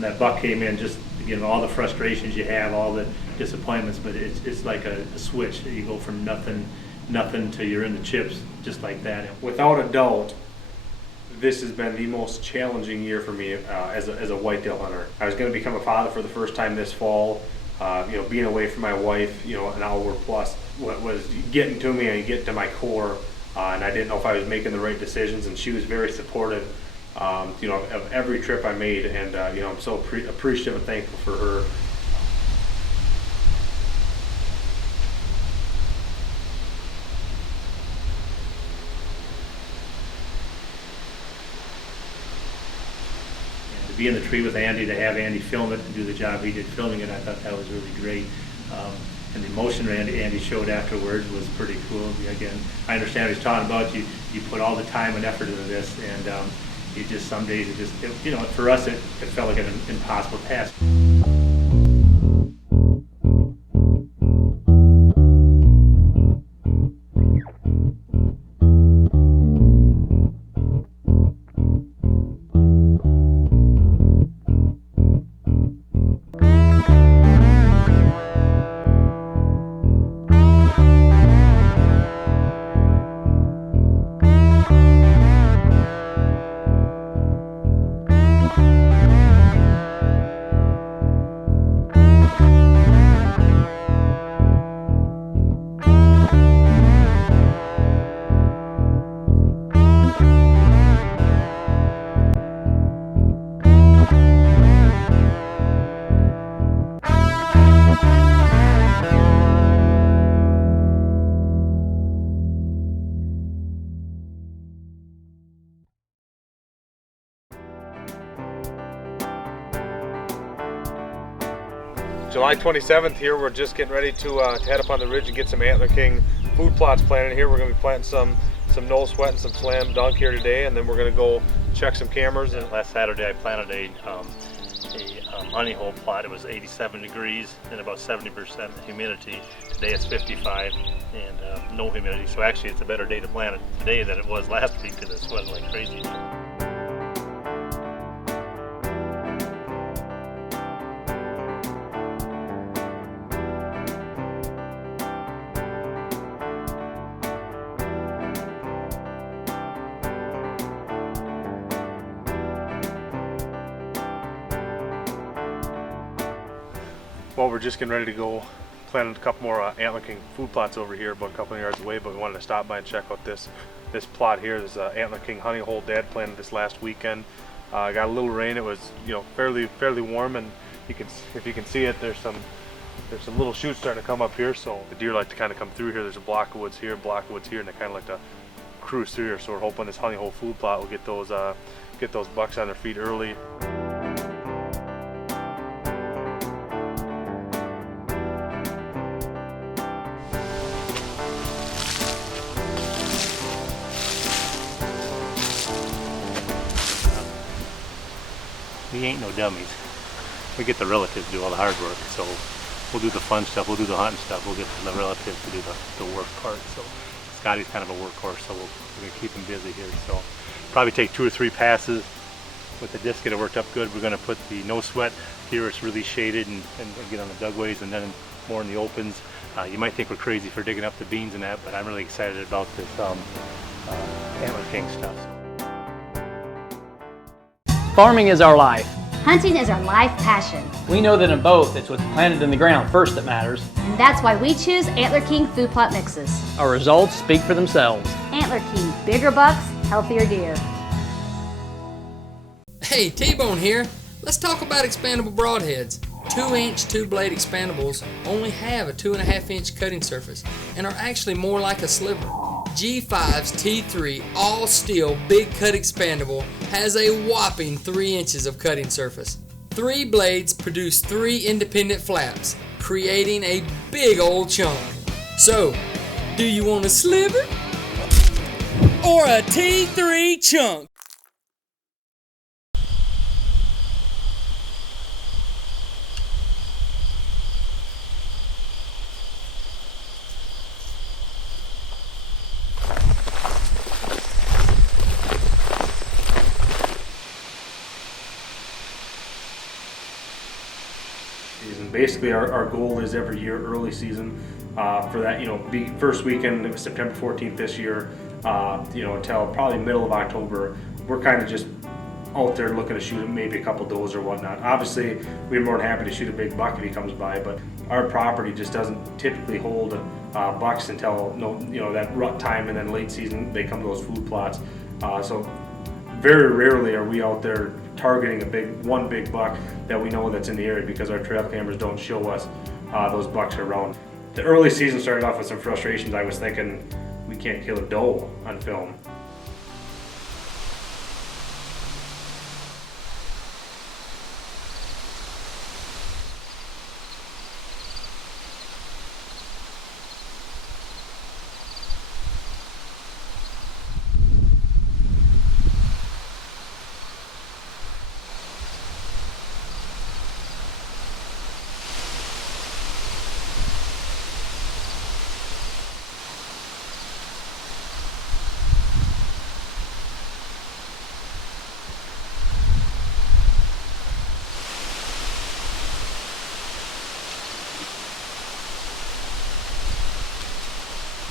when that buck came in, just all the frustrations you have, all the disappointments, but it's like a switch. You go from nothing to you're in the chips just like that. Without a doubt, this has been the most challenging year for me as a whitetail hunter. I was going to become a father for the first time this fall. Being away from my wife, an hour plus, what was getting to me and getting to my core, and I didn't know if I was making the right decisions. And she was very supportive, of every trip I made, and I'm so appreciative and thankful for her. To be in the tree with Andy, to have Andy film it and do the job he did filming it, I thought that was really great. And the emotion Andy showed afterwards was pretty cool. Again, I understand what he's talking about. You put all the time and effort into this, and it just, some days for us it felt like an impossible task. July 27th here, we're just getting ready to head up on the ridge and get some Antler King food plots planted here. We're going to be planting some no sweat and some slam dunk here today, and then we're going to go check some cameras. And last Saturday I planted a honey hole plot. It was 87 degrees and about 70% humidity. Today it's 55 and no humidity, so actually it's a better day to plant it today than it was last week because it's sweating like crazy. Well, we're just getting ready to go plant a couple more Antler King food plots over here, about a couple of yards away, but we wanted to stop by and check out this plot here. This is Antler King honey hole. Dad planted this last weekend. Got a little rain. It was fairly warm, and if you can see it, there's some little shoots starting to come up here. So the deer like to kind of come through here. There's a block of woods here, and they kind of like to cruise through here. So we're hoping this honey hole food plot will get those bucks on their feet early. We ain't no dummies. We get the relatives to do all the hard work, so we'll do the fun stuff, we'll do the hunting stuff, we'll get the relatives to do the work part. So Scotty's kind of a workhorse, so we're going to keep him busy here. So probably take 2 or 3 passes with the disc, get it worked up good. We're going to put the no sweat here. It's really shaded and get on the dugways, and then more in the opens. You might think we're crazy for digging up the beans and that, but I'm really excited about this Antler King stuff. Farming is our life. Hunting is our life passion. We know that in both, it's what's planted in the ground first that matters. And that's why we choose Antler King food plot mixes. Our results speak for themselves. Antler King, bigger bucks, healthier deer. Hey, T-Bone here. Let's talk about expandable broadheads. 2-inch 2-blade expandables only have a 2.5-inch cutting surface and are actually more like a sliver. G5's T3 all steel big cut expandable has a whopping 3 inches of cutting surface. 3 blades produce 3 independent flaps, creating a big old chunk. So, do you want a sliver or a T3 chunk? basically our goal is every year early season for that, first weekend, it was September 14th this year, until probably middle of October. We're kind of just out there looking to shoot maybe a couple does or whatnot. Obviously, we're more than happy to shoot a big buck if he comes by, but our property just doesn't typically hold bucks until that rut time, and then late season they come to those food plots. So very rarely are we out there targeting one big buck that we know that's in the area, because our trail cameras don't show us those bucks around. The early season started off with some frustrations. I was thinking we can't kill a doe on film.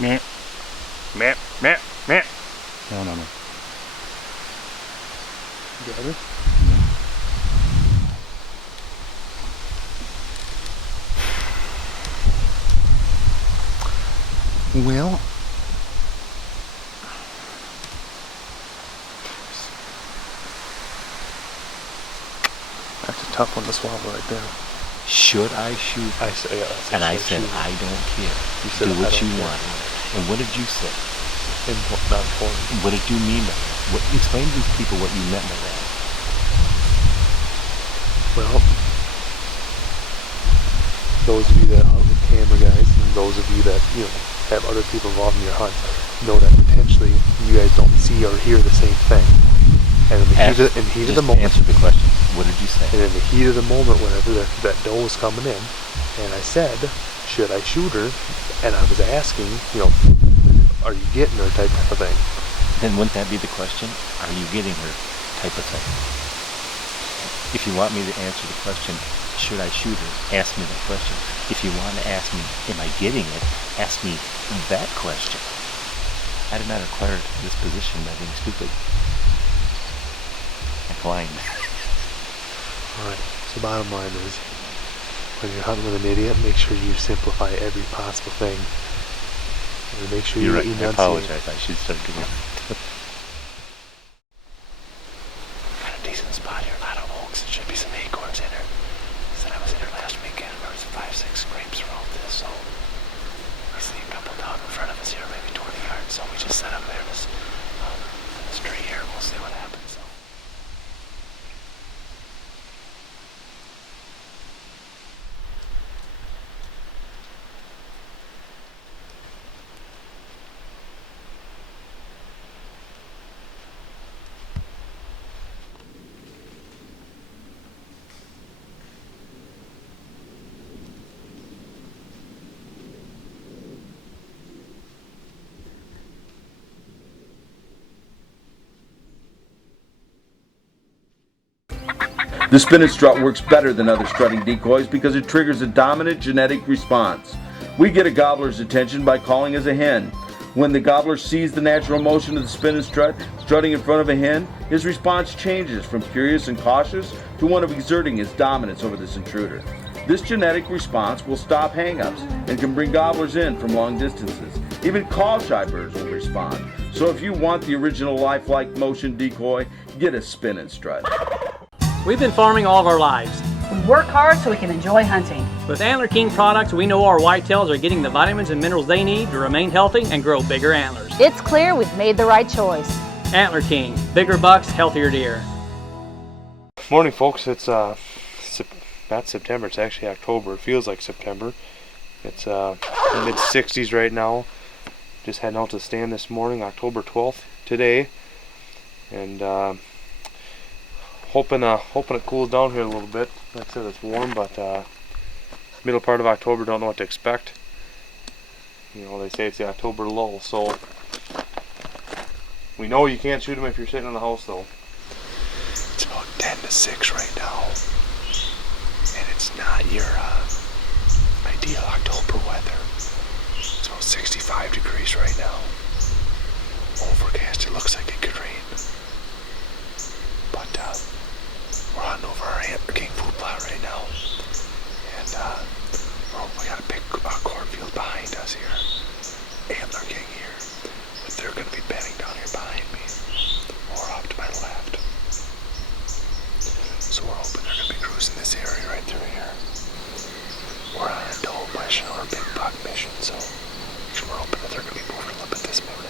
Meh. Meh. Meh. Meh. No. Got it? Well, that's a tough one to swallow right there. Should I shoot? I said, And I said, I don't care. You said, do what I don't you care. want. And what did you say? Not important. What did you mean by that? Explain to these people what you meant by that. Well, those of you that hunt with camera guys, and those of you that have other people involved in your hunt, know that potentially you guys don't see or hear the same thing. And in the heat of the moment, answer the question. What did you say? and in the heat of the moment, whenever that doe was coming in, and I said, should I shoot her? And I was asking, are you getting her type of thing? Then wouldn't that be the question? Are you getting her type of thing? If you want me to answer the question, should I shoot her? Ask me that question. If you want to ask me, am I getting it? Ask me that question. I did not acquire this position by being stupid and blind. Alright, so bottom line is, when you're hunting with an idiot, make sure you simplify every possible thing. And make sure You're right. enunciate. I apologize. I should start doing it. Got a decent spot here, a lot of oaks. There should be some acorns in her. Said I was in her last weekend. There was 5-6 scrapes around this, so we see a couple down in front of us here, maybe 20 yards. So we just set up there in this tree here. We'll see what happens. So. The spinach strut works better than other strutting decoys because it triggers a dominant genetic response. We get a gobbler's attention by calling as a hen. When the gobbler sees the natural motion of the spinach strut strutting in front of a hen, his response changes from curious and cautious to one of exerting his dominance over this intruder. This genetic response will stop hang-ups and can bring gobblers in from long distances. Even call-shy birds will respond. So if you want the original lifelike motion decoy, get a spin and strut. We've been farming all of our lives. We work hard so we can enjoy hunting. With Antler King products, we know our whitetails are getting the vitamins and minerals they need to remain healthy and grow bigger antlers. It's clear we've made the right choice. Antler King, bigger bucks, healthier deer. Morning, folks. It's not September. It's actually October. It feels like September. It's mid 60s right now. Just heading out to the stand this morning, October 12th today, and hoping it cools down here a little bit. Like I said, it's warm, but middle part of October, don't know what to expect. They say it's the October lull, so we know you can't shoot them if you're sitting in the house, though. It's about 10 to 6 right now, and it it's not your ideal October weather. It's about 65 degrees right now. Overcast, it looks like it could rain. But we're on over our Antler King food plot right now. And we got a big cornfield behind us here. Antler King here. But they're going to be bedding down here behind me. Or off to my left. So we're hoping they're going to be cruising this area right through here. We're on a doe mission or a big buck mission, so we're hoping that they're going to be moving a little bit this morning.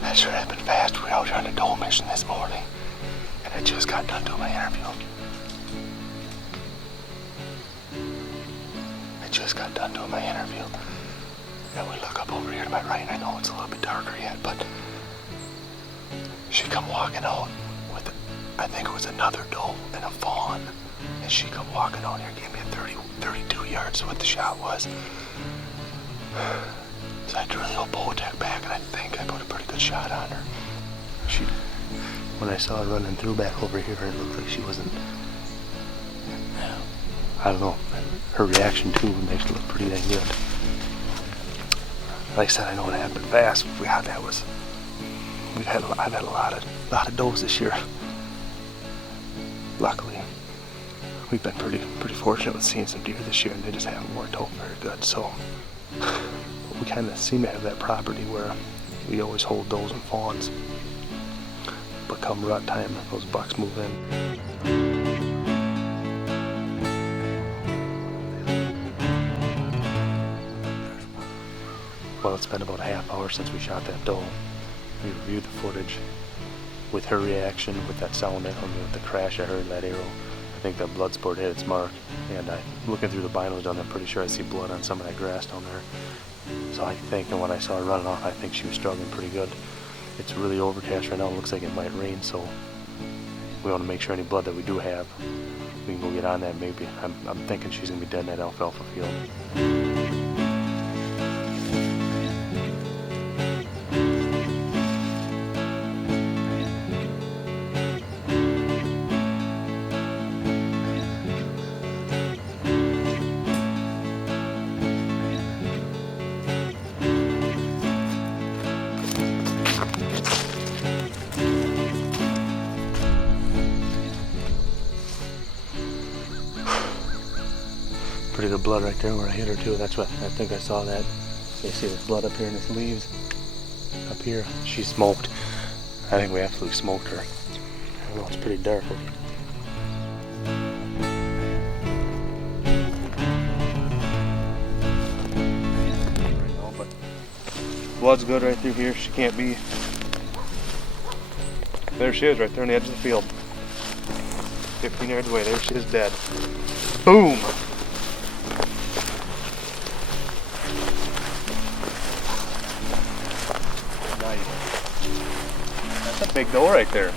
That sure happened fast. We were out here on a doe mission this morning, and I just got done doing my interview. And we look up over here to my right, and I know it's a little bit darker yet, but she come walking out with, I think it was another doe and a fawn, and she come walking out here, gave me a 32 yards of what the shot was. So I drew the old bow tech back, and I think I put a pretty good shot on her. When I saw her running through back over here, it looked like she wasn't, I don't know, her reaction too makes it look pretty dang good. Like I said, I know it happened fast. I've had a lot of does this year. Luckily, we've been pretty fortunate with seeing some deer this year, and they just haven't worked out very good. So we kind of seem to have that property where we always hold does and fawns, but come rut time, those bucks move in. Well, it's been about a half hour since we shot that doe. We reviewed the footage with her reaction, with that sound, with the crash I heard, that arrow. I think that blood sport hit its mark, and looking through the binos down there, I'm pretty sure I see blood on some of that grass down there. So I think, and when I saw her running off, I think she was struggling pretty good. It's really overcast right now. It looks like it might rain, so we want to make sure any blood that we do have, we can go get on that. Maybe I'm thinking she's gonna be dead in that alfalfa field. Pretty good blood right there where I hit her too. That's what I think I saw that. You see this blood up here in this leaves. Up here, she smoked. I think we absolutely smoked her. I don't know, it's pretty dark. But blood's good right through here. She can't be. There she is right there on the edge of the field. 15 yards away. There she is dead. Boom! Nice. That's a big doe right there.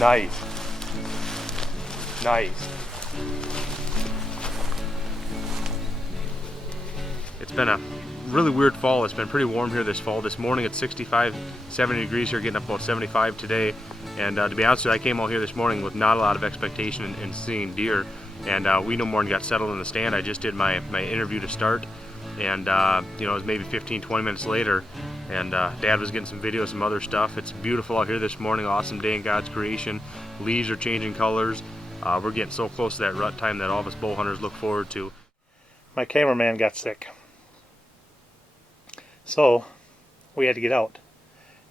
Nice. Nice. It's been a really weird fall. It's been pretty warm here this fall. This morning it's 65, 70 degrees here, getting up about 75 today. And to be honest with you, I came out here this morning with not a lot of expectation in seeing deer. And we no more than got settled in the stand. I just did my interview to start. And you know, it was maybe 15, 20 minutes later. And Dad was getting some videos, some other stuff. It's beautiful out here this morning. Awesome day in God's creation. Leaves are changing colors. We're getting so close to that rut time that all of us bow hunters look forward to. My cameraman got sick. So we had to get out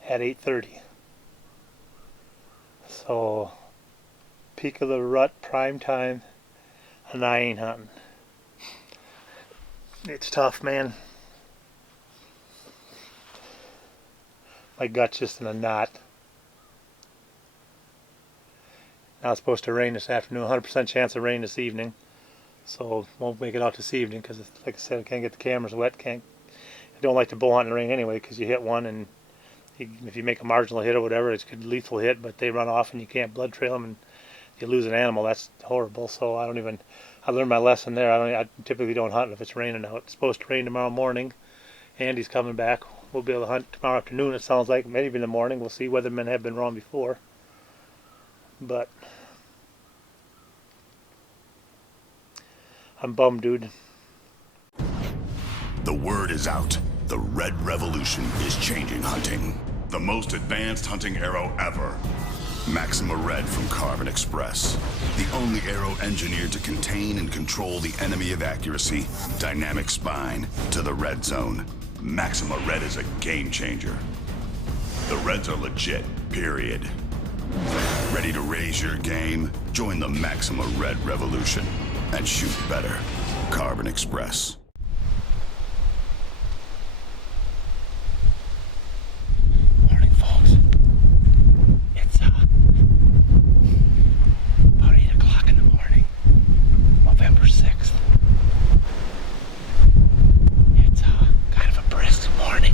at 8:30. So peak of the rut, prime time, and I ain't hunting. It's tough, man. My gut's just in a knot. Now it's supposed to rain this afternoon, 100% chance of rain this evening. So won't make it out this evening because, like I said, I can't get the cameras wet. I don't like to bow hunt in the rain anyway because you hit one and if you make a marginal hit or whatever, it's a lethal hit, but they run off and you can't blood trail them and you lose an animal. That's horrible. So I learned my lesson there. I typically don't hunt if it's raining out. It's supposed to rain tomorrow morning. Andy's coming back. We'll be able to hunt tomorrow afternoon, it sounds like, maybe in the morning. We'll see. Weathermen have been wrong before. But I'm bummed, dude. The word is out. The Red Revolution is changing hunting. The most advanced hunting arrow ever. Maxima Red from Carbon Express. The only arrow engineered to contain and control the enemy of accuracy. Dynamic spine to the red zone. Maxima Red is a game changer. The Reds are legit, period. Ready to raise your game? Join the Maxima Red Revolution and shoot better. Carbon Express. Morning, folks. It's about 8 o'clock in the morning, November 6th. It's kind of a brisk morning.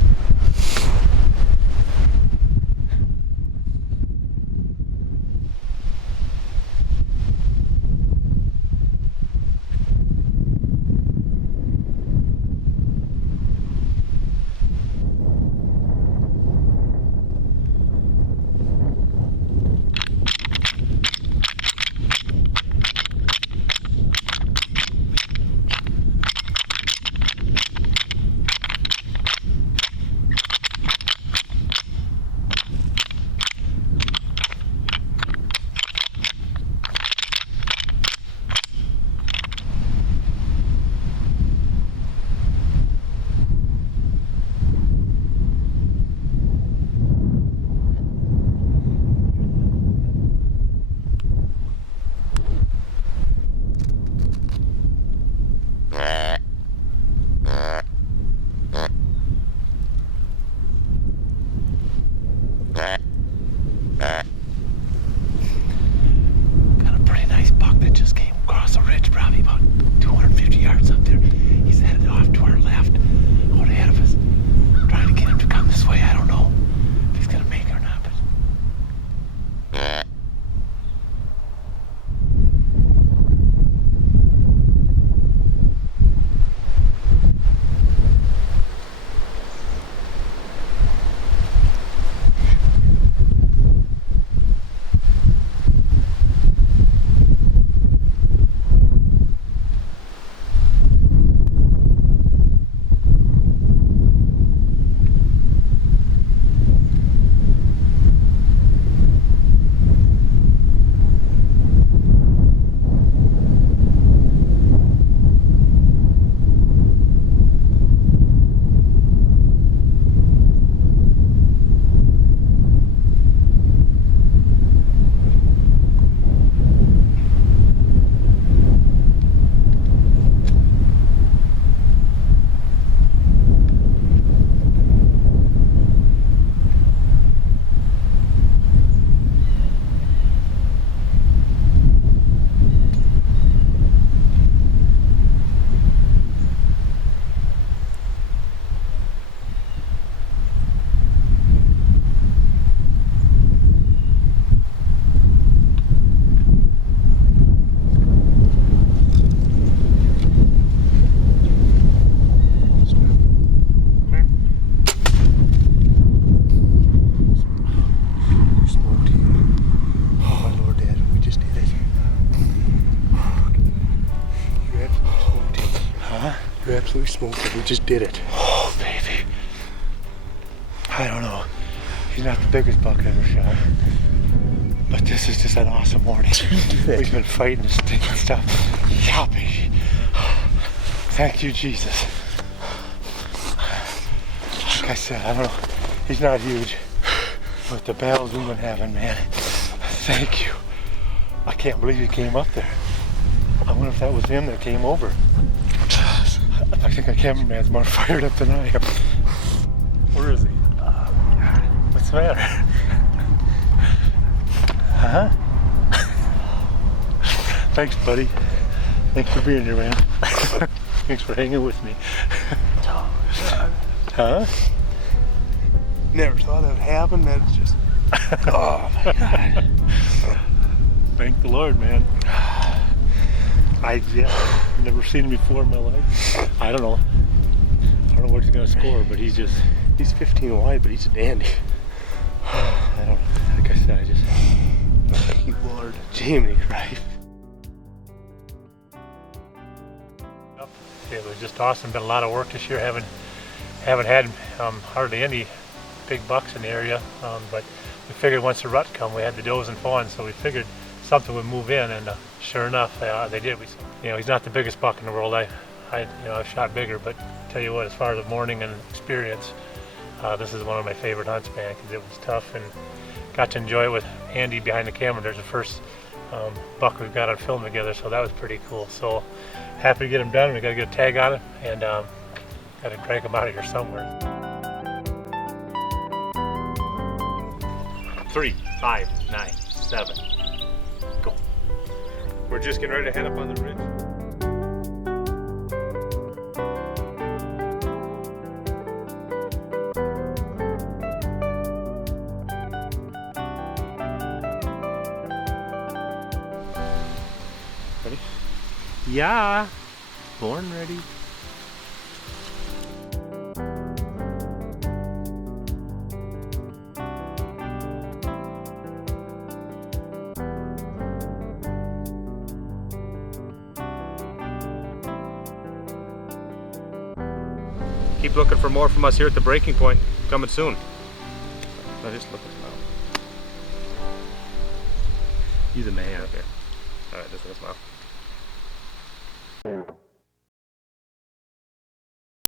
You absolutely smoked it. We just did it. Oh, baby. I don't know. He's not the biggest buck I ever shot. But this is just an awesome morning. We've been fighting this stinking stuff. Yeah, baby. Thank you, Jesus. Like I said, I don't know. He's not huge. But the battles we've been having, man. Thank you. I can't believe he came up there. I wonder if that was him that came over. I think the cameraman's more fired up than I am. Where is he? What's the matter? Huh? Thanks, buddy. Thanks for being here, man. Thanks for hanging with me. Huh? Never thought that would happen. That's just. Oh my God. Thank the Lord, man. I've never seen him before in my life. I don't know what he's gonna score, but he's 15 wide, but he's a dandy. I don't know. Like I said, Thank you, Lord. Jiminy Christ. It was just awesome. Been a lot of work this year. Haven't had hardly any big bucks in the area, but we figured once the rut come, we had the does and fawns, so we figured something would move in, and sure enough, they did. He's not the biggest buck in the world. I've shot bigger, but tell you what, as far as the morning and experience, this is one of my favorite hunts, man, because it was tough and got to enjoy it with Andy behind the camera. There's the first buck we've got on film together, so that was pretty cool. So happy to get him done. We got to get a tag on him, and got to drag him out of here somewhere. 3, 5, 9, 7. Go. We're just getting ready to head up on the ridge. ready? Yeah. Born ready. Keep looking for more from us here at the breaking point. Coming soon. No, just look at his mouth. He's a man. Okay. Alright, just look at his mouth.